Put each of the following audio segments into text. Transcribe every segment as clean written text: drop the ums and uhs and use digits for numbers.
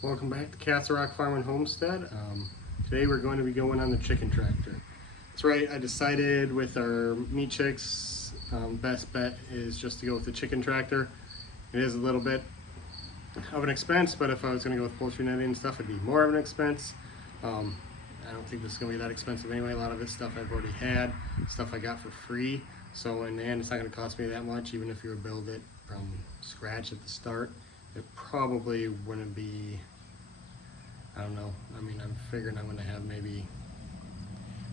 Welcome back to Castle Rock Farm and Homestead. Today we're going to be going on the chicken tractor. That's right, I decided with our meat chicks, best bet is just to go with the chicken tractor. It is a little bit of an expense, but if I was going to go with poultry netting and stuff, it'd be more of an expense. I don't think this is going to be that expensive anyway. A lot of this stuff I've already had, stuff I got for free. So in the end, it's not going to cost me that much, even if you were to build it from scratch at the start. It probably wouldn't be, I don't know. I mean, I'm figuring I'm going to have maybe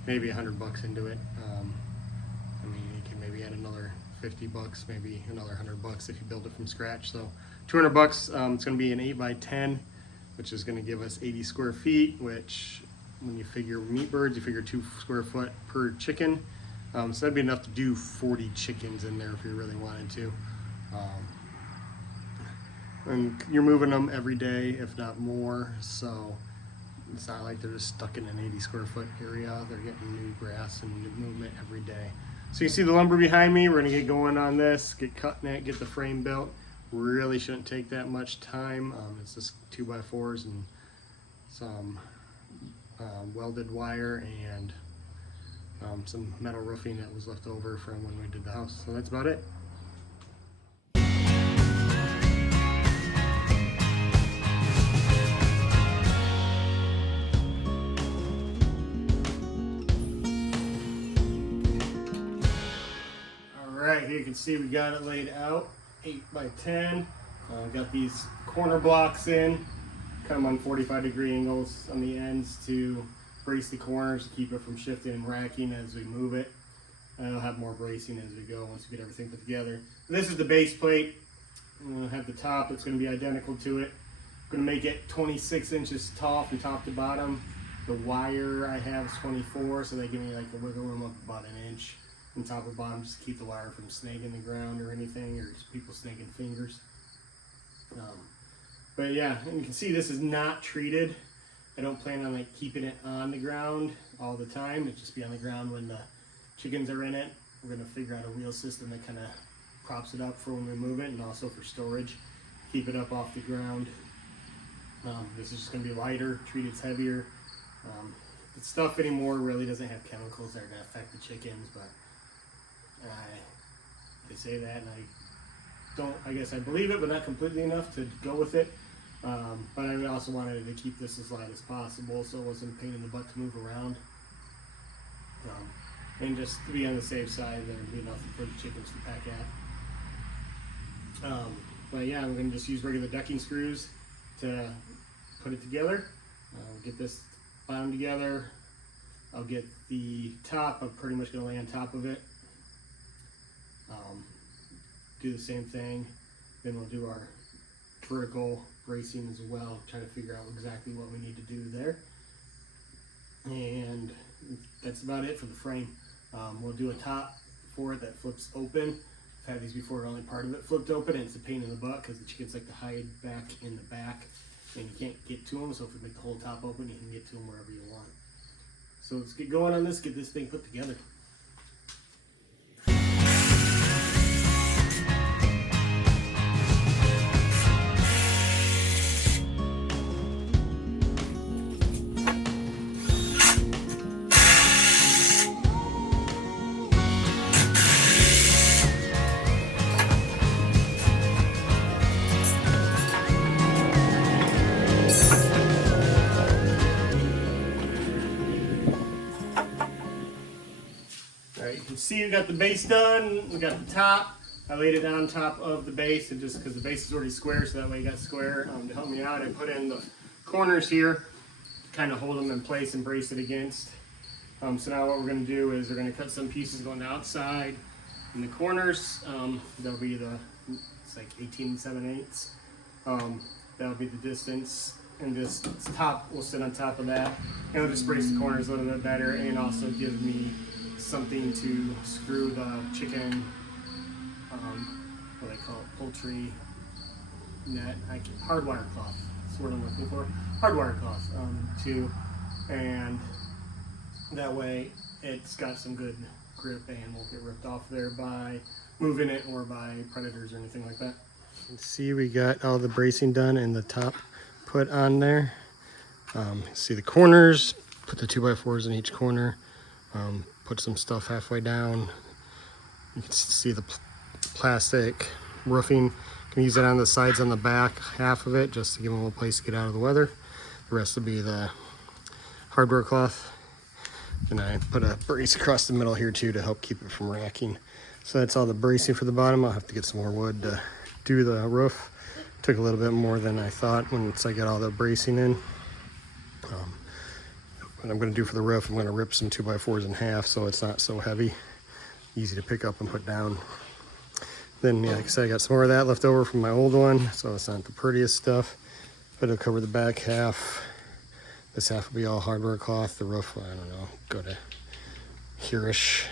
$100 into it. I mean, you can maybe add another $50, maybe another $100 if you build it from scratch. So $200. It's going to be an 8x10, which is going to give us 80 square feet. Which, when you figure meat birds, you figure 2 square foot per chicken. So that'd be enough to do 40 chickens in there if you really wanted to. And you're moving them every day, if not more, so it's not like they're just stuck in an 80 square foot area. They're getting new grass and new movement every day. So you see the lumber behind me. We're gonna get going on this, get cutting it, get the frame built. Really shouldn't take that much time. It's just 2x4s and some welded wire and some metal roofing that was left over from when we did the house. So that's about it. Alright, here you can see we got it laid out, 8x10. Got these corner blocks in, cut them on 45-degree angles on the ends to brace the corners to keep it from shifting and racking as we move it. And it'll have more bracing as we go once we get everything put together. This is the base plate. I'm going to have the top, it's going to be identical to it. I'm going to make it 26 inches tall from top to bottom. The wire I have is 24, so they give me like a wiggle room of about an inch on top and bottom, just to keep the wire from snagging the ground or anything, or just people snagging fingers. But yeah, and you can see this is not treated. I don't plan on like keeping it on the ground all the time. It'll just be on the ground when the chickens are in it. We're gonna figure out a wheel system that kind of props it up for when we move it, and also for storage. Keep it up off the ground. This is just gonna be lighter, treated's heavier. The stuff anymore really doesn't have chemicals that are gonna affect the chickens, but they say that, and I guess I believe it, but not completely enough to go with it. But I also wanted to keep this as light as possible, so it wasn't a pain in the butt to move around. And just to be on the safe side, there'd be nothing for the chickens to peck at. But yeah, I'm going to just use regular decking screws to put it together. Get this bottom together. I'll get the top. I'm pretty much going to lay on top of it. Do the same thing. Then we'll do our vertical bracing as well. Try to figure out exactly what we need to do there. And that's about it for the frame. We'll do a top for it that flips open. I've had these before, only part of it flipped open, and it's a pain in the butt because the chickens like to hide back in the back and you can't get to them. So if we make the whole top open, you can get to them wherever you want. So let's get going on this, get this thing put together. Alright, you can see we got the base done, we got the top. I laid it on top of the base, and just because the base is already square, so that way you got square. To help me out, I put in the corners here to kind of hold them in place and brace it against. So now what we're going to do is we're going to cut some pieces going outside in the corners. That'll be it's like 18 7/8. That'll be the distance, and this top will sit on top of that. And it'll just brace the corners a little bit better, and also give me something to screw the chicken, what they call it, poultry net, hardwire cloth, that's what I'm looking for, hardwire cloth, to, and that way it's got some good grip and won't get ripped off there by moving it or by predators or anything like that. You can see we got all the bracing done and the top put on there. See the corners, put the 2x4s in each corner, put some stuff halfway down. You can see the plastic roofing. You can use it on the sides, on the back half of it, just to give them a little place to get out of the weather. The rest will be the hardware cloth. And I put a brace across the middle here too to help keep it from racking. So that's all the bracing for the bottom. I'll have to get some more wood to do the roof. Took a little bit more than I thought once I got all the bracing in. What I'm going to do for the roof, I'm going to rip some 2x4s in half so it's not so heavy. Easy to pick up and put down. Then, yeah, like I said, I got some more of that left over from my old one, so it's not the prettiest stuff. But it'll cover the back half. This half will be all hardware cloth. The roof, I don't know, go to here-ish.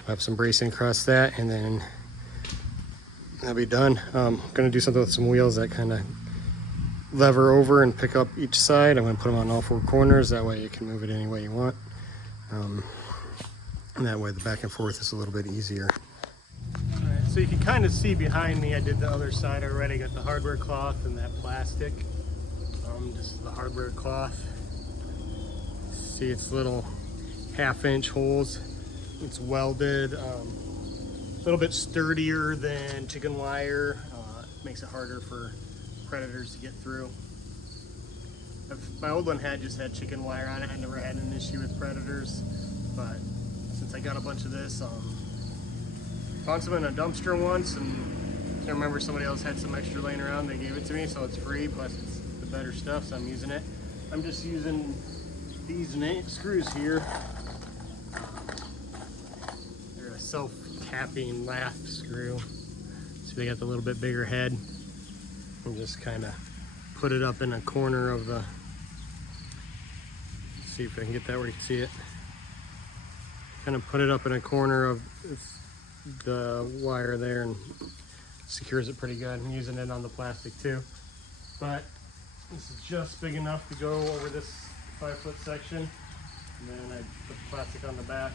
I'll have some bracing across that, and then that'll be done. I'm going to do something with some wheels that kind of lever over and pick up each side. I'm going to put them on all four corners. That way you can move it any way you want. And that way the back and forth is a little bit easier. All right, so you can kind of see behind me, I did the other side already. Got the hardware cloth and that plastic. Just the hardware cloth. See its little 1/2-inch holes. It's welded. A little bit sturdier than chicken wire. Makes it harder for predators to get through. My old one just had chicken wire on it. I never had an issue with predators, but since I got a bunch of this, found some in a dumpster once, and I remember somebody else had some extra laying around. They gave it to me, so it's free, plus it's the better stuff, so I'm using it. I'm just using these screws here. They're a self-tapping lath screw, so they got the little bit bigger head. And just kind of put it up in a corner of the, see if I can get that where you can see it. Kind of put it up in a corner of the wire there and secures it pretty good. I'm using it on the plastic too. But this is just big enough to go over this 5-foot section. And then I put the plastic on the back.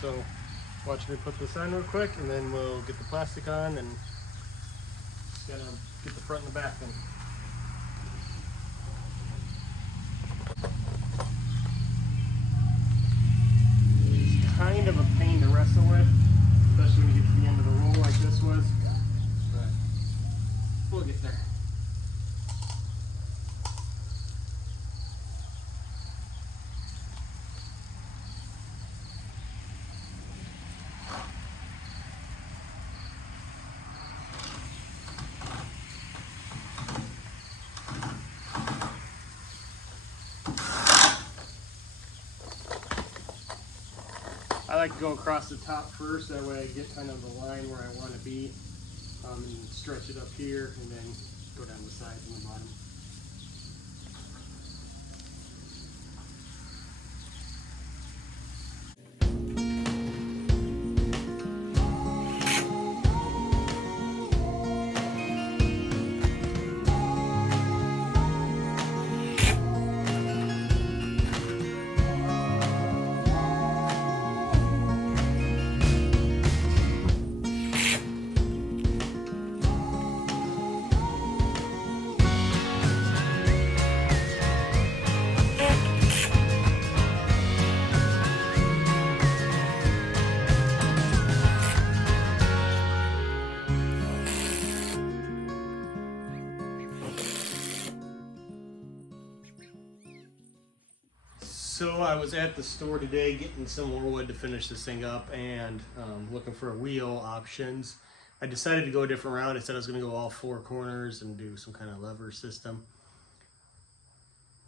So watch me put this on real quick, and then we'll get the plastic on and gotta get the front and the back in. It's kind of a pain to wrestle with, especially when you get to the end of the roll like this was. But we'll get there. I like to go across the top first, that way I get kind of the line where I want to be, and stretch it up here, and then go down the sides and the bottom. So I was at the store today getting some more wood to finish this thing up, and looking for wheel options. I decided to go a different route. I said I was going to go all four corners and do some kind of lever system.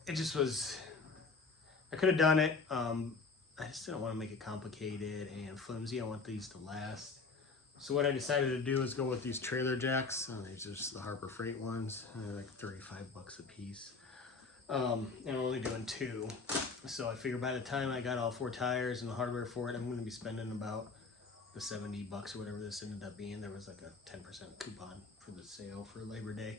It just was, I could have done it. I just didn't want to make it complicated and flimsy. I want these to last. So what I decided to do is go with these trailer jacks. These are just the Harbor Freight ones. They're like 35 bucks a piece. And I'm only doing 2. So I figured by the time I got all 4 tires and the hardware for it, I'm going to be spending about the 70 bucks or whatever this ended up being. There was like a 10% coupon for the sale for Labor Day.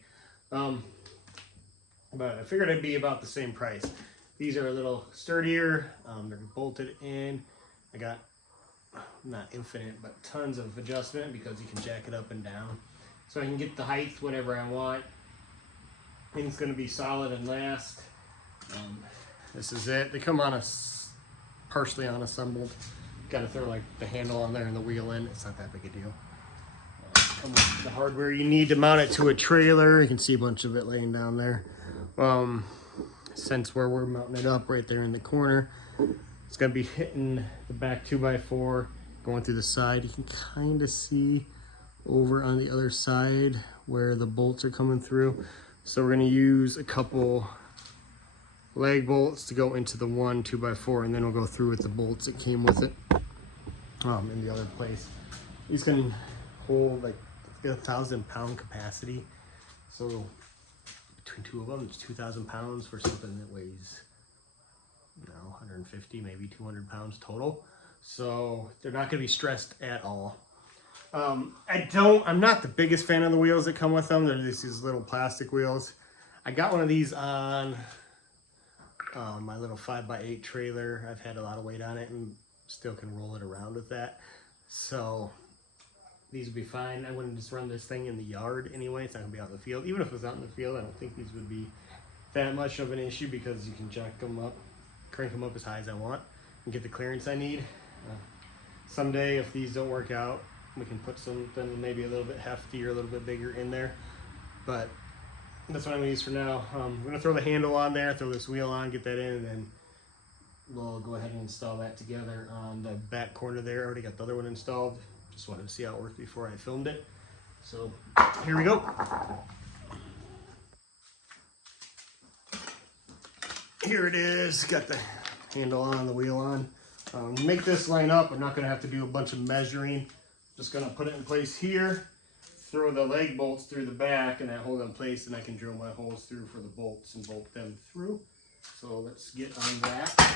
But I figured it'd be about the same price. These are a little sturdier. They're bolted in. I got not infinite, but tons of adjustment because you can jack it up and down. So I can get the height whatever I want. Thing's gonna be solid and last. This is it. They come on a partially unassembled. Got to throw like the handle on there and the wheel in. It's not that big a deal. Come with the hardware you need to mount it to a trailer. You can see a bunch of it laying down there. Since where we're mounting it up right there in the corner, it's gonna be hitting the back 2x4 going through the side. You can kind of see over on the other side where the bolts are coming through. So we're gonna use a couple leg bolts to go into the one 2x4, and then we'll go through with the bolts that came with it in the other place. These can hold like 1,000-pound capacity. So between two of them, it's 2,000 pounds for something that weighs, 150, maybe 200 pounds total. So they're not going to be stressed at all. I'm not the biggest fan of the wheels that come with them. They're just these little plastic wheels. I got one of these on my little 5x8 trailer. I've had a lot of weight on it and still can roll it around with that. So these would be fine. I wouldn't just run this thing in the yard anyway. It's not gonna be out in the field. Even if it was out in the field, I don't think these would be that much of an issue because you can jack them up, crank them up as high as I want, and get the clearance I need. Someday, if these don't work out, we can put something maybe a little bit hefty or a little bit bigger in there. But that's what I'm gonna use for now. I'm gonna throw the handle on there, throw this wheel on, get that in, and then we'll go ahead and install that together on the back corner there. I already got the other one installed. Just wanted to see how it worked before I filmed it. So here we go. Here it is. Got the handle on, the wheel on. To make this line up, I'm not going to have to do a bunch of measuring. Just going to put it in place here, throw the leg bolts through the back, and that hold it in place, and I can drill my holes through for the bolts and bolt them through. So let's get on that.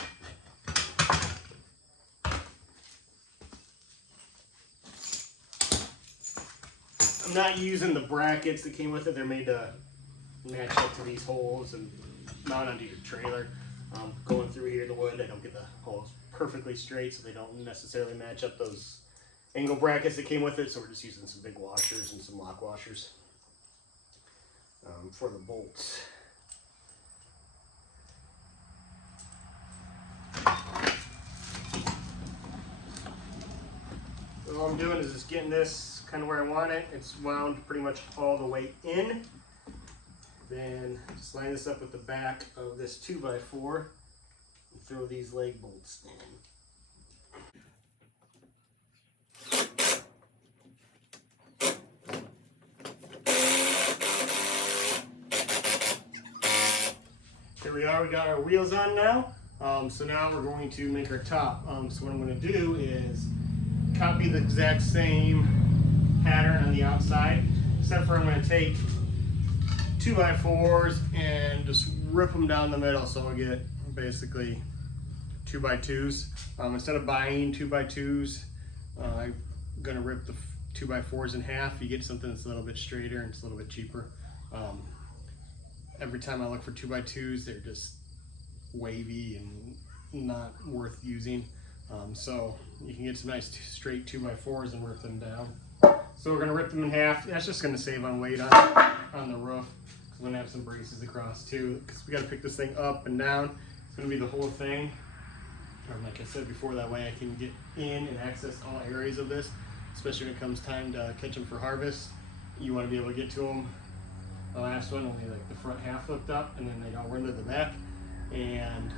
I'm not using the brackets that came with it. They're made to match up to these holes and mount onto your trailer. Going through here, the wood, I don't get the holes perfectly straight, so they don't necessarily match up those angle brackets that came with it. So we're just using some big washers and some lock washers for the bolts. All I'm doing is just getting this kind of where I want it. It's wound pretty much all the way in. Then just line this up with the back of this 2x4 and throw these leg bolts in. Here we are, we got our wheels on now. So now we're going to make our top. So what I'm going to do is copy the exact same pattern on the outside, except for I'm going to take 2x4s and just rip them down the middle, so I'll get basically 2x2s. Instead of buying 2x2s, I'm going to rip the 2x4s in half. You get something that's a little bit straighter and it's a little bit cheaper. Every time I look for 2x2s, they're just wavy and not worth using. So you can get some nice straight 2x4s and rip them down. So we're gonna rip them in half. That's just gonna save on weight on the roof. We're gonna have some braces across too, because we gotta pick this thing up and down. It's gonna be the whole thing. Like I said before, that way I can get in and access all areas of this, especially when it comes time to catch them for harvest. You wanna be able to get to them. The last one, only like the front half hooked up, and then they all run to the back. And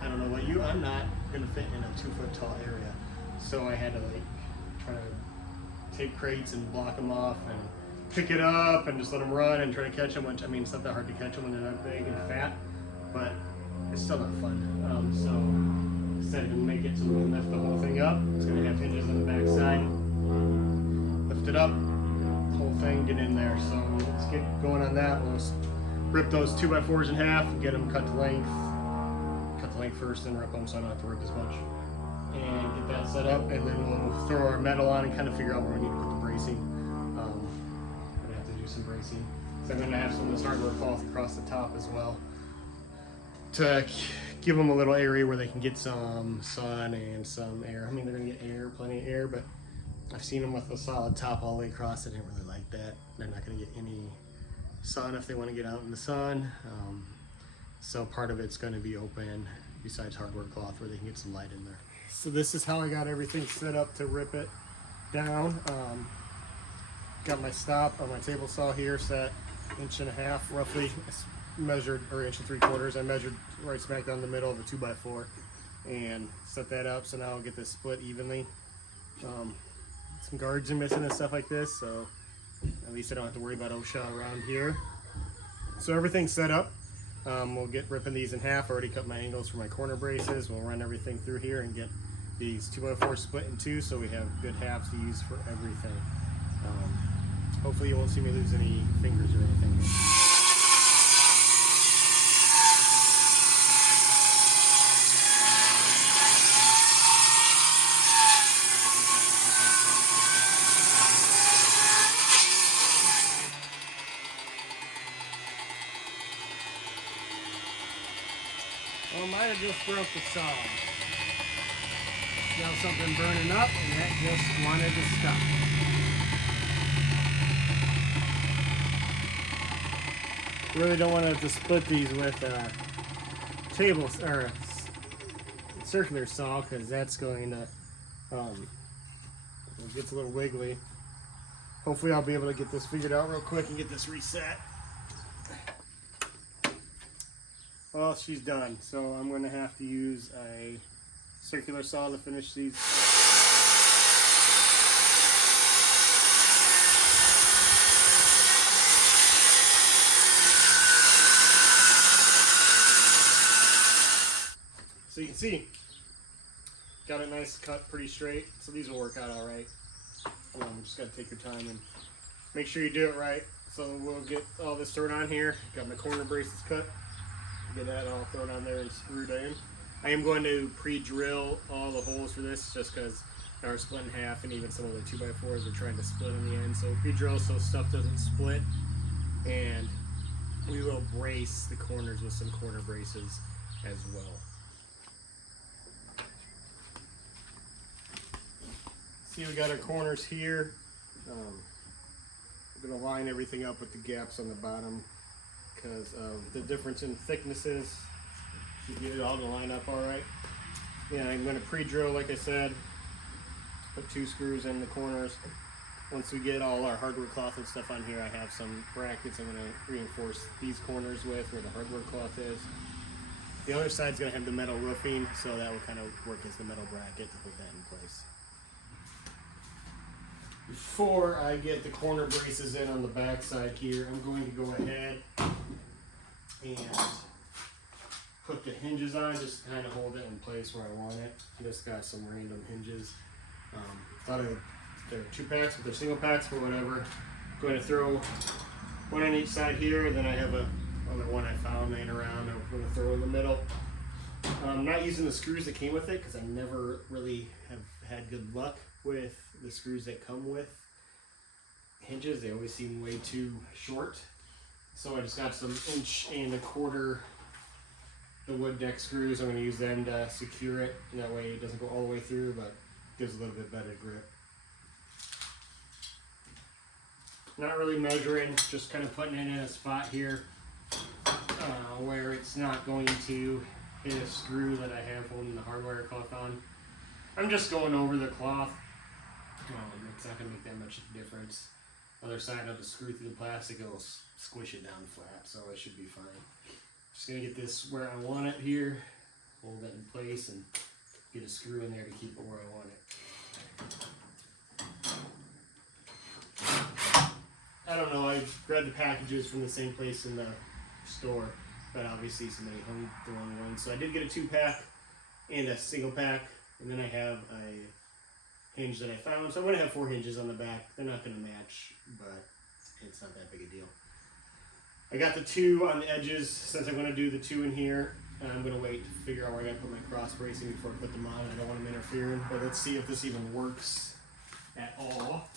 I don't know about you, I'm not gonna fit in a 2-foot tall area. So I had to like try to take crates and block them off and pick it up and just let them run and try to catch them, which I mean, it's not that hard to catch them when they're not big and fat, but it's still not fun. So instead of make it so we can lift the whole thing up, it's gonna have hinges on the back side. Lift it up, the whole thing, get in there. So let's get going on that. We'll just rip those 2x4s in half, get them cut to length. Cut the length first, then rip them so I don't have to rip as much. And get that set up, and then we'll throw our metal on and kind of figure out where we need to put the bracing. I'm gonna have to do some bracing. So I'm gonna have some of this hardware fall across the top as well to give them a little area where they can get some sun and some air. I mean, they're gonna get air, plenty of air, but I've seen them with a solid top all the way across. I didn't really like that. They're not gonna get any sun if they want to get out in the sun. So part of it's going to be open besides hardware cloth where they can get some light in there. So this is how I got everything set up to rip it down. Got my stop on my table saw here set 1.5 inches roughly, measured, or 1 3/4. I measured right smack down the middle of a 2x4 and set that up. So now I'll get this split evenly. Some guards are missing and stuff like this, so at least I don't have to worry about OSHA around here. So everything's set up. We'll get ripping these in half. I already cut my angles for my corner braces. We'll run everything through here and get these 2x4 split in two so we have good halves to use for everything. Hopefully you won't see me lose any fingers or anything. Well, I might have just broke the saw. Smell something burning up, and that just wanted to stop. Really don't want to have to split these with a table or a circular saw because that's going to it gets a little wiggly. Hopefully I'll be able to get this figured out real quick and get this reset. Well, she's done, so I'm going to have to use a circular saw to finish these. So you can see, got it nice cut, pretty straight, so these will work out all right. Just got to take your time and make sure you do it right. So we'll get all this thrown on here. Got my corner braces cut. Get that all thrown on there and screwed in. I am going to pre-drill all the holes for this just because they are split in half, and even some of the 2x4s are trying to split on the end. So pre-drill so stuff doesn't split, and we will brace the corners with some corner braces as well. See, we got our corners here. We're going to line everything up with the gaps on the bottom because of the difference in thicknesses to get it all to line up all right. Yeah, I'm going to pre-drill, like I said, put 2 screws in the corners. Once we get all our hardware cloth and stuff on here, I have some brackets I'm going to reinforce these corners with where the hardware cloth is. The other side's going to have the metal roofing, so that will kind of work as the metal bracket to put that in place. Before I get the corner braces in on the back side here, I'm going to go ahead and put the hinges on just to kind of hold it in place where I want it. Just got some random hinges. Thought they're 2-packs, but they're single packs, but whatever. I'm going to throw one on each side here, then I have another one I found laying around I'm going to throw in the middle. I'm not using the screws that came with it because I never really have had good luck with the screws that come with hinges. They always seem way too short. So I just got some 1 1/4 the wood deck screws. I'm going to use them to secure it. And that way it doesn't go all the way through, but gives a little bit better grip. Not really measuring, just kind of putting it in a spot here where it's not going to hit a screw that I have holding the hardware cloth on. I'm just going over the cloth. It's not going to make that much difference. Other side, I'll just screw through the plastic, it'll squish it down flat, so it should be fine. Just going to get this where I want it here, hold it in place, and get a screw in there to keep it where I want it. I don't know, I grabbed the packages from the same place in the store, but obviously somebody hung the wrong one. So I did get a 2-pack and a single pack, and then I have a hinge that I found. So I'm going to have 4 hinges on the back. They're not going to match, but it's not that big a deal. I got the 2 on the edges. Since I'm going to do the 2 in here, I'm going to wait to figure out where I got to put my cross bracing before I put them on. I don't want them interfering, but let's see if this even works at all.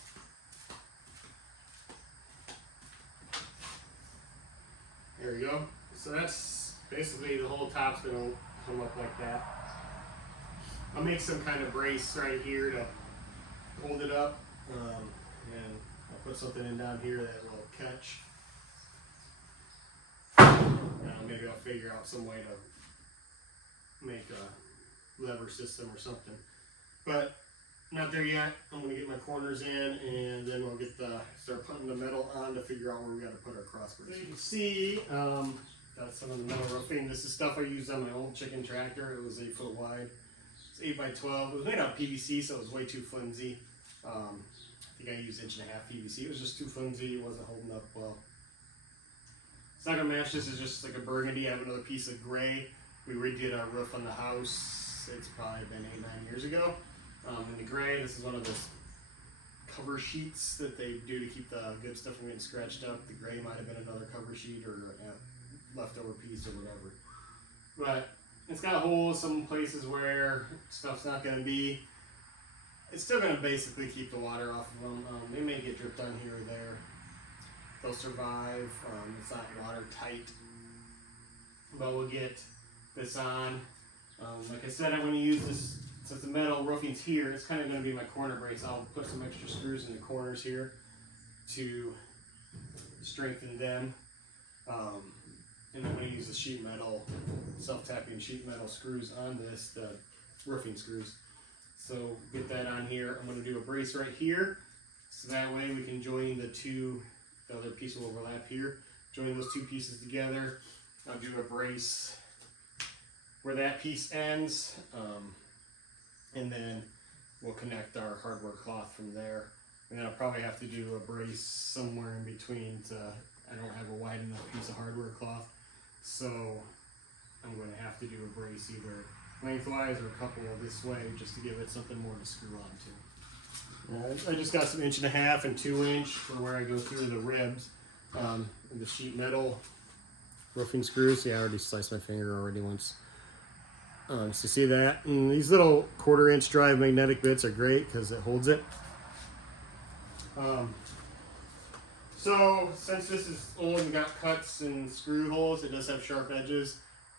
There we go. So that's basically the whole top's going to come up like that. I'll make some kind of brace right here to hold it up, and I'll put something in down here that will catch. figure out some way to make a lever system or something. But not there yet. I'm gonna get my corners in, and then we'll start putting the metal on to figure out where we got to put our cross brace. So you can see that's some of the metal roofing. This is stuff I used on my old chicken tractor. It was 8 foot wide. It's 8 by 12. It was made out of PVC, so it was way too flimsy. I think I used 1.5 inch PVC. It was just too flimsy. It wasn't holding up well. It's not gonna match. This is just like a burgundy. I have another piece of gray. We redid our roof on the house. It's probably been 8-9 years ago. In the gray, this is one of those cover sheets that they do to keep the good stuff from getting scratched up. The gray might have been another cover sheet or a leftover piece or whatever. But it's got holes some places where stuff's not going to be. It's still going to basically keep the water off of them. They may get dripped on here or there. They'll survive. It's not watertight. But we'll get this on. Like I said, I'm going to use this. Since the metal roofing's here, it's kind of going to be my corner brace. I'll put some extra screws in the corners here to strengthen them. And I'm going to use the sheet metal, self-tapping sheet metal screws on this, the roofing screws. So get that on here. I'm going to do a brace right here. So that way we can join the other piece will overlap here. Join those two pieces together. I'll do a brace where that piece ends. And then we'll connect our hardware cloth from there. And then I'll probably have to do a brace somewhere in between I don't have a wide enough piece of hardware cloth. So I'm going to have to do a brace either lengthwise or a couple this way just to give it something more to screw onto. I just got some 1.5 and 2 inch for where I go through the ribs. The sheet metal roofing screws. Yeah, I already sliced my finger already once. So see that? And these little 1/4 inch drive magnetic bits are great because it holds it. So since this is old and got cuts and screw holes, it does have sharp edges.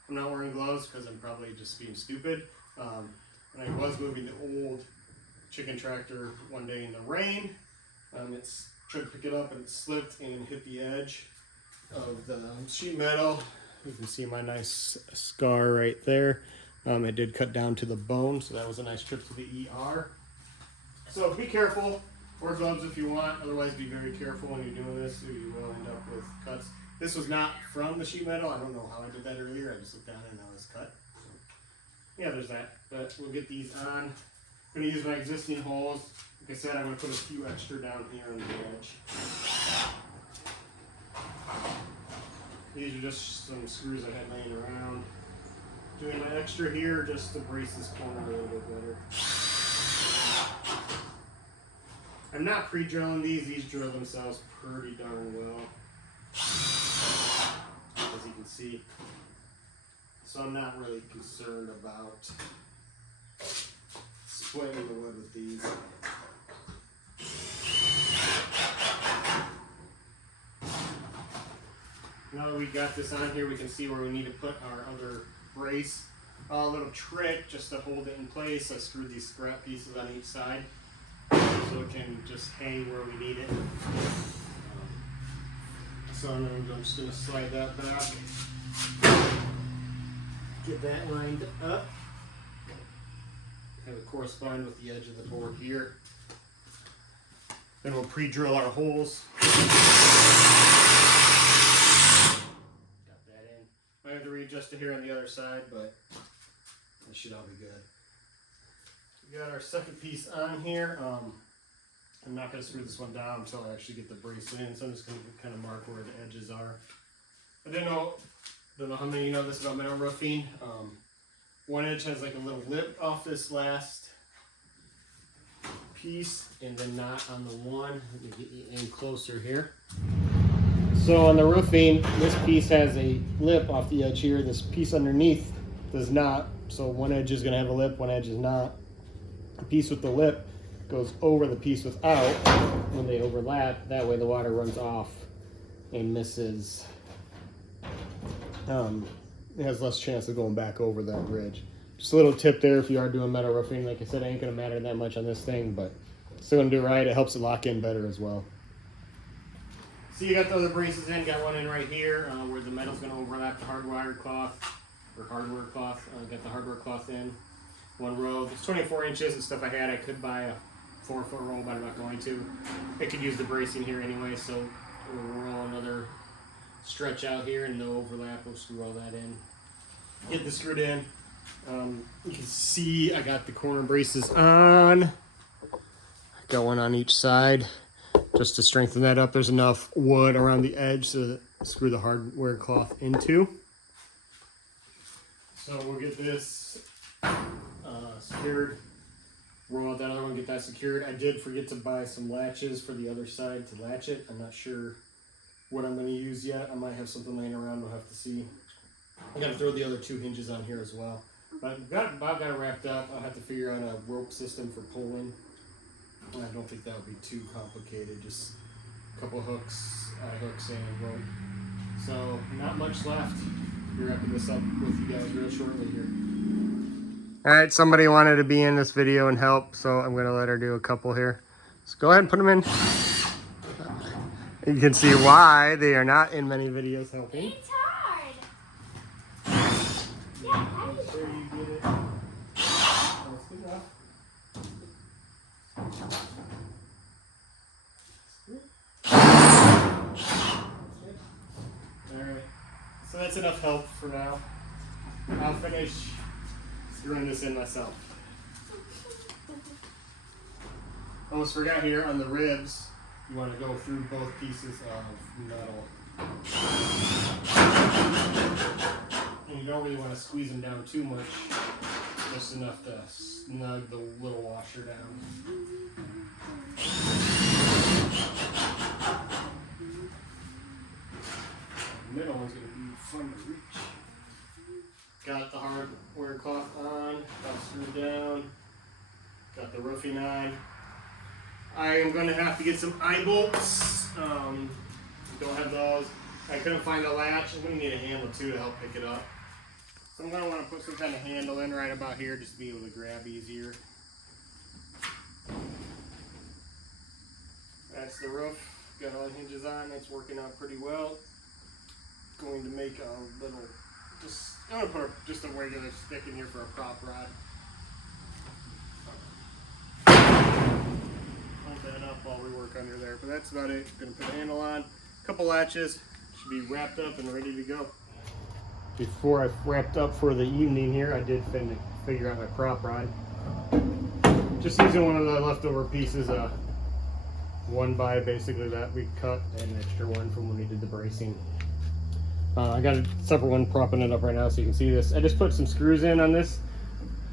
I'm not wearing gloves because I'm probably just being stupid. And I was moving the old chicken tractor one day in the rain. It's tried to pick it up and it slipped and hit the edge of the sheet metal. You can see my nice scar right there. It did cut down to the bone, so that was a nice trip to the ER. So be careful. Wear gloves if you want. Otherwise, be very careful when you're doing this, or you will end up with cuts. This was not from the sheet metal. I don't know how I did that earlier. I just looked down and now it's cut. Yeah, there's that. But we'll get these on. I'm going to use my existing holes. Like I said, I'm going to put a few extra down here on the edge. These are just some screws I had laying around. Doing my extra here just to brace this corner a little bit better. I'm not pre-drilling these. These drill themselves pretty darn well, as you can see. So I'm not really concerned about splitting the wood with these. Now that we got this on here, we can see where we need to put our other brace. A little trick just to hold it in place. I screwed these scrap pieces on each side so it can just hang where we need it. So I'm just going to slide that back, get that lined up, have it correspond with the edge of the board here. Then we'll pre-drill our holes. I have to readjust it here on the other side, but it should all be good. We got our second piece on here. I'm not going to screw this one down until I actually get the brace in, so I'm just going to kind of mark where the edges are. I don't know how many of you know this about metal roofing. One edge has like a little lip off this last piece, and then not on the one. Let me get you in closer here. So on the roofing, this piece has a lip off the edge here. This piece underneath does not. So one edge is going to have a lip, one edge is not. The piece with the lip goes over the piece without when they overlap. That way the water runs off and misses. It has less chance of going back over that ridge. Just a little tip there if you are doing metal roofing. Like I said, it ain't going to matter that much on this thing, but still going to do it right. It helps it lock in better as well. So you got the other braces in, got one in right here where the metal's going to overlap the hardwired cloth, or hardware cloth. Got the hardware cloth in. One row. It's 24 inches and stuff I had. I could buy a 4-foot roll, but I'm not going to. I could use the bracing here anyway, so we'll roll another stretch out here and no overlap. We'll screw all that in. Get this screwed in. You can see I got the corner braces on. Got one on each side just to strengthen that up. There's enough wood around the edge to screw the hardware cloth into. So we'll get this secured. Roll out that other one, get that secured. I did forget to buy some latches for the other side to latch it. I'm not sure what I'm going to use yet. I might have something laying around. We'll have to see. I got to throw the other 2 hinges on here as well. But I've got it wrapped up. I'll have to figure out a rope system for pulling. I don't think that would be too complicated. Just a couple hooks, eye hooks, and rope. So not much left. We're wrapping this up with you guys real shortly here. All right, somebody wanted to be in this video and help, so I'm going to let her do a couple here. So go ahead and put them in. You can see why they are not in many videos helping. It's hard. Make sure you get it. That's good enough. Alright, so that's enough help for now. I'll finish screwing this in myself. Almost forgot here on the ribs, you want to go through both pieces of metal. And you don't really want to squeeze them down too much, just enough to snug the little washer down. The middle one's going to be fun to reach. Got the hardware cloth on, got screwed down, got the roofing on. I am going to have to get some eye bolts. Don't have those. I couldn't find a latch. I'm going to need a handle too to help pick it up. So I'm going to want to put some kind of handle in right about here just to be able to grab easier. That's the roof. Got all the hinges on. It's working out pretty well. Going to make a little, I'm going to put just a regular stick in here for a prop rod. Pump that up while we work under there. But that's about it. Going to put a handle on. A couple latches. Should be wrapped up and ready to go. Before I wrapped up for the evening here, I did figure out my prop rod. Just using one of the leftover pieces, 1x basically that we cut, and an extra one from when we did the bracing. I got a separate one propping it up right now so you can see this. I just put some screws in on this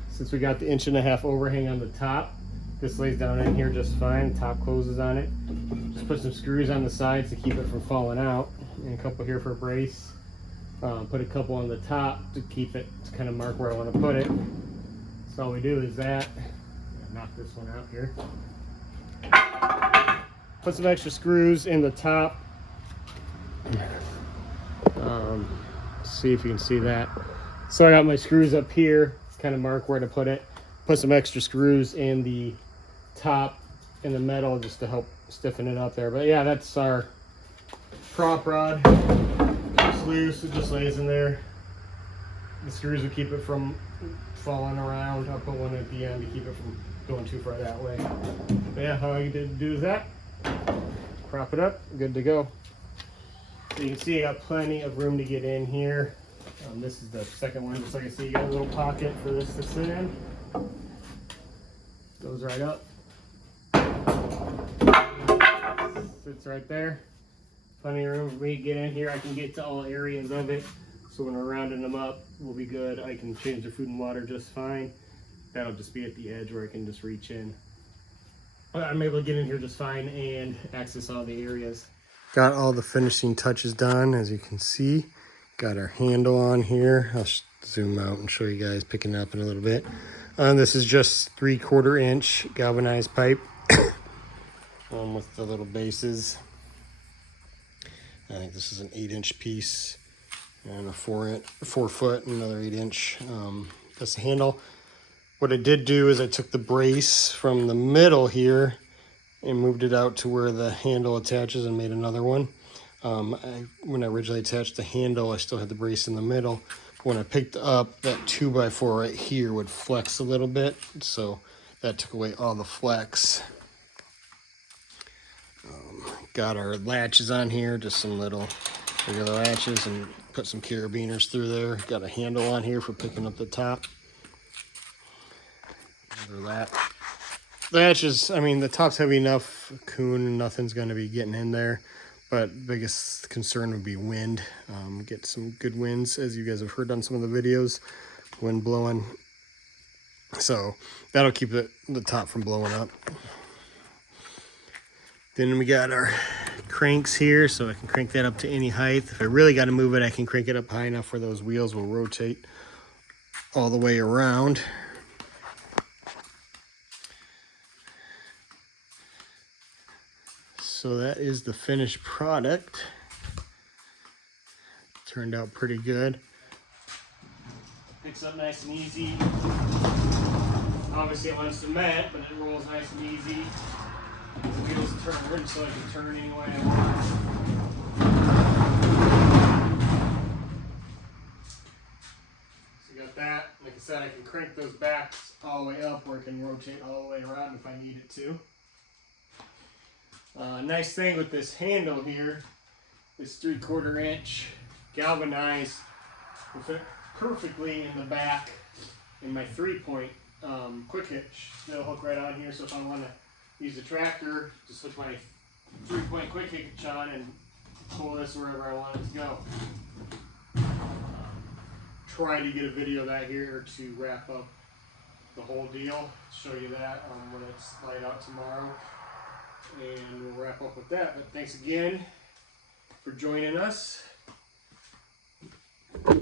since we got the 1.5 overhang on the top. This lays down in here just fine. Top closes on it. Just put some screws on the sides to keep it from falling out, and a couple here for a brace. Put a couple on the top to keep it, to kind of mark where I want to put it. So all we do is that. Knock this one out here. Put some extra screws in the top. See if you can see that. So I got my screws up here, kind of mark where to put it. Put some extra screws in the top in the metal just to help stiffen it up there. But yeah, that's our prop rod. It's loose, it just lays in there. The screws will keep it from falling around. I'll put one at the end to keep it from going too far that way. But yeah, all you did do is that. Prop it up, good to go. So you can see I got plenty of room to get in here. This is the second one, just like I see, you got a little pocket for this to sit in. Goes right up. Sits right there. Plenty of room for me to get in here. I can get to all areas of it. So when we're rounding them up, we'll be good. I can change the food and water just fine. That'll just be at the edge where I can just reach in. But I'm able to get in here just fine and access all the areas. Got all the finishing touches done, as you can see. Got our handle on here. I'll zoom out and show you guys, picking it up in a little bit. This is just 3/4 inch galvanized pipe with the little bases. I think this is an 8-inch piece and a 4 foot, another 8-inch. That's the handle. What I did do is I took the brace from the middle here and moved it out to where the handle attaches and made another one. When I originally attached the handle, I still had the brace in the middle. When I picked up, that 2x4 right here would flex a little bit, so that took away all the flex. Got our latches on here, just some little regular latches, and put some carabiners through there. Got a handle on here for picking up the top. Another latches, I mean, the top's heavy enough, coon, nothing's going to be getting in there. But biggest concern would be wind. Get some good winds, as you guys have heard on some of the videos. Wind blowing. So that'll keep the top from blowing up. Then we got our cranks here, so I can crank that up to any height. If I really got to move it, I can crank it up high enough where those wheels will rotate all the way around. So that is the finished product. Turned out pretty good. Picks up nice and easy. Obviously it wants cement, but it rolls nice and easy. The wheels turn, so I can turn any way I want. So you got that. Like I said, I can crank those backs all the way up, or I can rotate all the way around if I need it to. Nice thing with this handle here, this 3/4 inch galvanized will fit perfectly in the back in my 3-point quick hitch. It'll hook right on here, so if I want to use the tractor, just put my 3-point quick hitch on and pull this wherever I want it to go. Try to get a video of that here to wrap up the whole deal. Show you that when it's light out tomorrow. And we'll wrap up with that. But thanks again for joining us.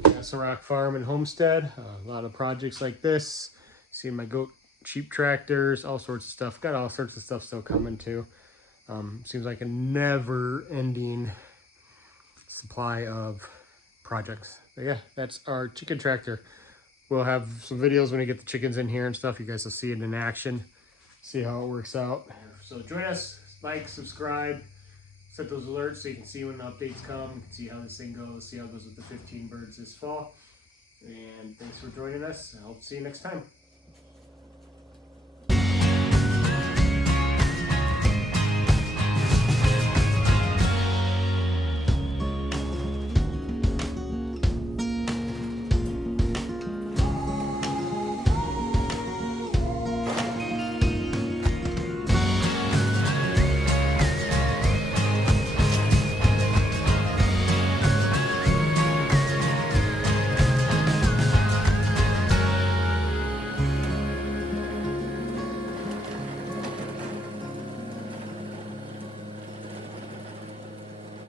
Castle Rock Farm and Homestead. A lot of projects like this. See my goat sheep tractors, all sorts of stuff. Got all sorts of stuff still coming too. Seems like a never-ending supply of projects. But yeah, that's our chicken tractor. We'll have some videos when we get the chickens in here and stuff. You guys will see it in action. See how it works out. So join us, like, subscribe, set those alerts so you can see when the updates come. You can see how this thing goes, see how it goes with the 15 birds this fall. And thanks for joining us. I hope to see you next time.